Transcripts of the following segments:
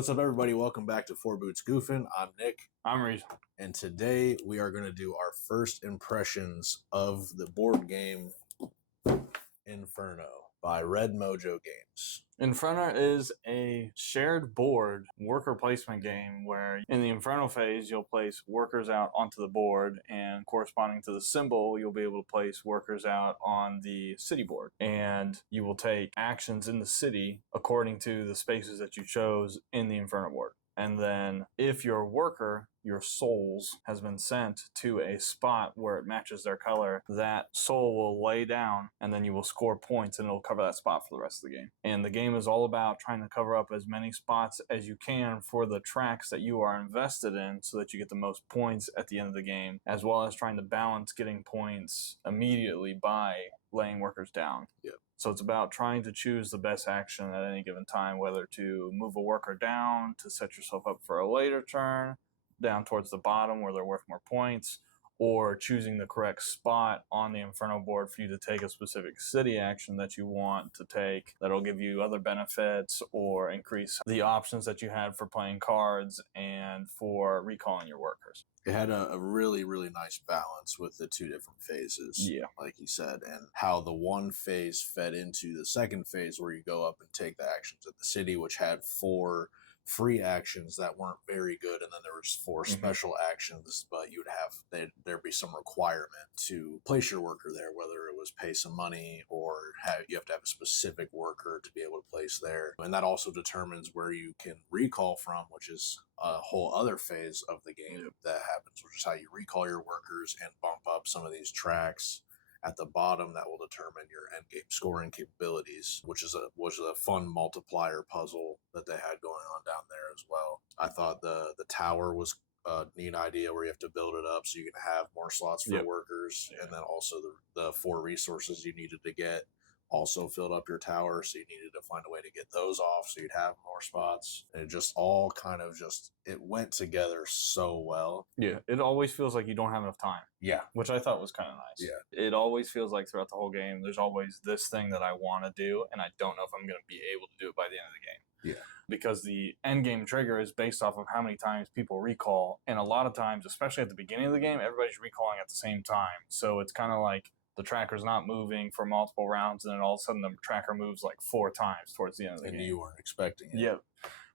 What's up, everybody? Welcome back to Four Boots Goofing. I'm Nick. I'm Reece. And today we are going to do our first impressions of the board game Inferno by Red Mojo Games. Inferno is a shared board worker placement game where in the Inferno phase, you'll place workers out onto the board, and corresponding to the symbol, you'll be able to place workers out on the city board. And you will take actions in the city according to the spaces that you chose in the Inferno board. And then if your worker, your souls, has been sent to a spot where it matches their color, that soul will lay down and then you will score points and it'll cover that spot for the rest of the game. And the game is all about trying to cover up as many spots as you can for the tracks that you are invested in so that you get the most points at the end of the game, as well as trying to balance getting points immediately by laying workers down. Yep. So it's about trying to choose the best action at any given time, whether to move a worker down to set yourself up for a later turn, down towards the bottom where they're worth more points, or choosing the correct spot on the Inferno board for you to take a specific city action that you want to take that'll give you other benefits or increase the options that you had for playing cards and for recalling your workers. It had a really, really nice balance with the two different phases, Yeah, like you said, and how the one phase fed into the second phase where you go up and take the actions at the city, which had 4 free actions that weren't very good, and then there was 4 special actions, but you'd have there'd be some requirement to place your worker there, whether it was pay some money or you have to have a specific worker to be able to place there. And that also determines where you can recall from, which is a whole other phase of the game that happens, which is how you recall your workers and bump up some of these tracks at the bottom that will determine your end game scoring capabilities, which is a fun multiplier puzzle that they had going on down there as well. I thought the tower was a neat idea where you have to build it up so you can have more slots for workers, and then also the 4 resources you needed to get also filled up your tower, so you needed to find a way to get those off so you'd have more spots. And it just all kind of it went together so well. Yeah, it always feels like you don't have enough time. Yeah. Which I thought was kind of nice. Yeah. It always feels like throughout the whole game, there's always this thing that I want to do, and I don't know if I'm going to be able to do it by the end of the game. Yeah. Because the end game trigger is based off of how many times people recall. And a lot of times, especially at the beginning of the game, everybody's recalling at the same time. So it's kind of like the tracker's not moving for multiple rounds, and then all of a sudden the tracker moves like 4 times towards the end of the game. And you weren't expecting it. Yep.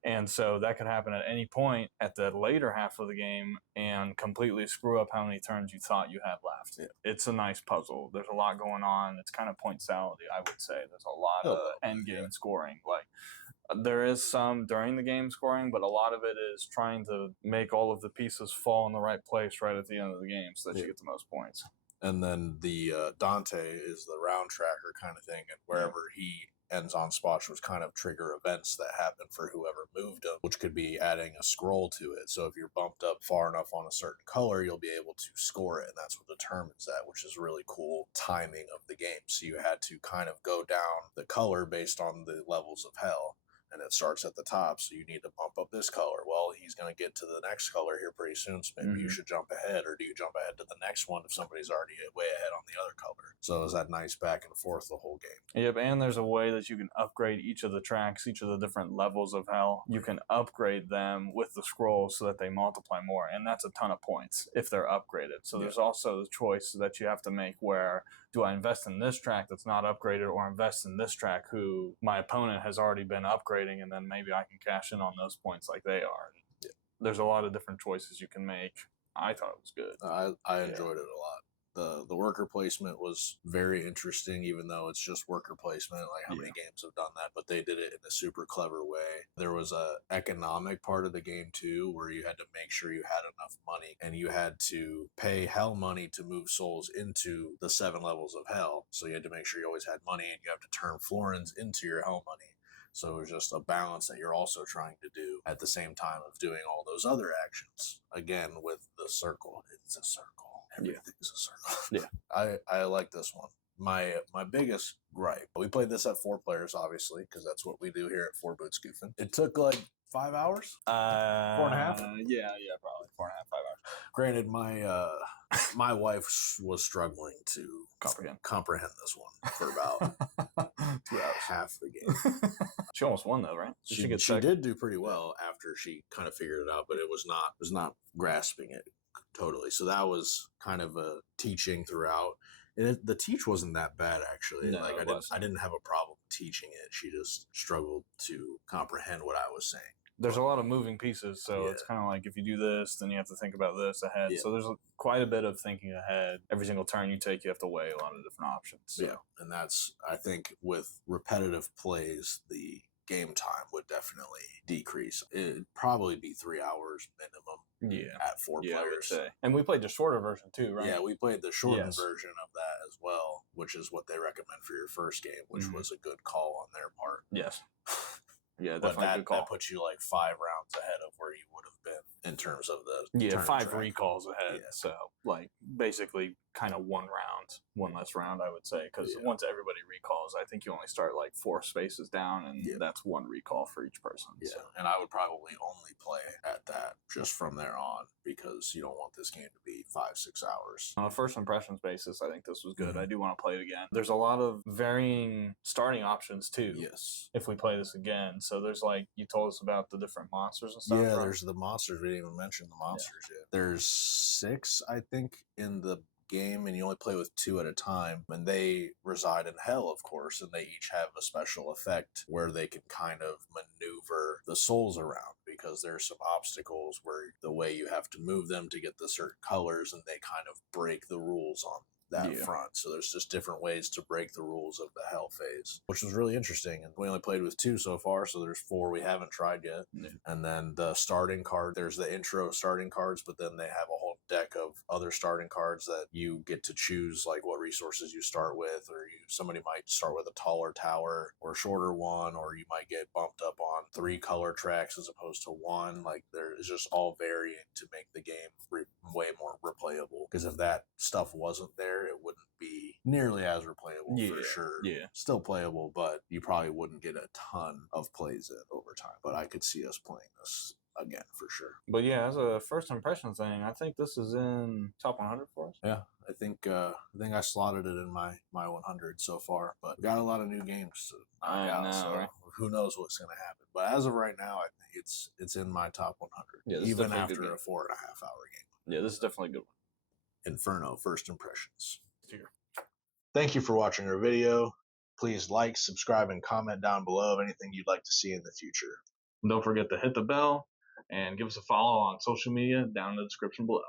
And so that could happen at any point at the later half of the game and completely screw up how many turns you thought you had left. Yeah. It's a nice puzzle. There's a lot going on. It's kind of point salad-y, I would say. There's a lot of end game scoring. Like, there is some during the game scoring, but a lot of it is trying to make all of the pieces fall in the right place right at the end of the game so that you get the most points. And then the Dante is the round tracker kind of thing, and wherever he ends on spots, which kind of trigger events that happen for whoever moved him, which could be adding a scroll to it. So if you're bumped up far enough on a certain color, you'll be able to score it, and that's what determines that, which is really cool timing of the game. So you had to kind of go down the color based on the levels of hell. And it starts at the top, so you need to bump up this color. Well, he's going to get to the next color here pretty soon, so maybe you should jump ahead, or do you jump ahead to the next one if somebody's already way ahead on the other color? So it's that nice back and forth the whole game. Yep, and there's a way that you can upgrade each of the tracks, each of the different levels of hell. You can upgrade them with the scrolls so that they multiply more, and that's a ton of points if they're upgraded. So there's also the choice that you have to make where, do I invest in this track that's not upgraded, or invest in this track who my opponent has already been upgraded, and then maybe I can cash in on those points like they are. Yeah. There's a lot of different choices you can make. I thought it was good. I enjoyed it a lot. The worker placement was very interesting, even though it's just worker placement. Like, how many games have done that? But they did it in a super clever way. There was a economic part of the game, too, where you had to make sure you had enough money. And you had to pay hell money to move souls into the 7 levels of hell. So you had to make sure you always had money, and you have to turn florins into your hell money. So it was just a balance that you're also trying to do at the same time of doing all those other actions. Again, with the circle. It's a circle. Everything's a circle. Yeah. I like this one. My biggest gripe, we played this at 4 players, obviously, because that's what we do here at Four Boots Goofing. It took like 5 hours? 4.5? Yeah, probably 4.5, 5 hours. Granted, my wife was struggling to comprehend this one for about 2 hours, half the game. She almost won though, right? She did do pretty well after she kind of figured it out, but it was not grasping it totally. So that was kind of a teaching throughout. And the teach wasn't that bad actually. No, like I didn't have a problem teaching it. She just struggled to comprehend what I was saying. There's a lot of moving pieces, so it's kind of like if you do this, then you have to think about this ahead. Yeah. So there's quite a bit of thinking ahead. Every single turn you take, you have to weigh a lot of different options. So. Yeah, and that's, I think, with repetitive plays, the game time would definitely decrease. It'd probably be 3 hours minimum. Yeah, at 4 players. And we played the shorter version too, right? Yeah, we played the shortened version of that as well, which is what they recommend for your first game, which was a good call on their part. Yes. Yeah, but that puts you like 5 rounds ahead of where you would have been in terms of the 5 recalls ahead. Yeah. So like basically kind of one less round, I would say, because once everybody recalls, I think you only start like 4 spaces down, and that's 1 recall for each person. Yeah, so. And I would probably only play at that just from there on, because you don't want this game to be 5-6 hours. On a first impressions basis, I think this was good. I do want to play it again. There's a lot of varying starting options too. Yes. If we play this again, so there's like you told us about the different monsters and stuff. Yeah, there's the monsters. We didn't even mention the monsters yet. There's 6, I think, in the game, and you only play with 2 at a time, and they reside in hell, of course, and they each have a special effect where they can kind of maneuver the souls around, because there's some obstacles where the way you have to move them to get the certain colors, and they kind of break the rules on that front. So there's just different ways to break the rules of the hell phase, which was really interesting. And we only played with 2 so far, so there's 4 we haven't tried yet. And then the starting card, there's the intro starting cards, but then they have a whole deck of other starting cards that you get to choose, like what resources you start with, or somebody might start with a taller tower or a shorter one, or you might get bumped up on 3 color tracks as opposed to 1. Like, there is just all varying to make the game way more replayable, because if that stuff wasn't there, it wouldn't be nearly as replayable for sure. Yeah, still playable, but you probably wouldn't get a ton of plays in over time. But I could see us playing this again for sure. But yeah, as a first impression thing, I think this is in top 100 for us. Yeah, I think I slotted it in my 100 so far, but we got a lot of new games to knock out, so who knows what's going to happen. But as of right now, I think it's in my top 100, even after a 4.5 hour game. Yeah, this is definitely a good one. Inferno, first impressions. Here. Thank you for watching our video. Please like, subscribe, and comment down below of anything you'd like to see in the future. And don't forget to hit the bell and give us a follow on social media down in the description below.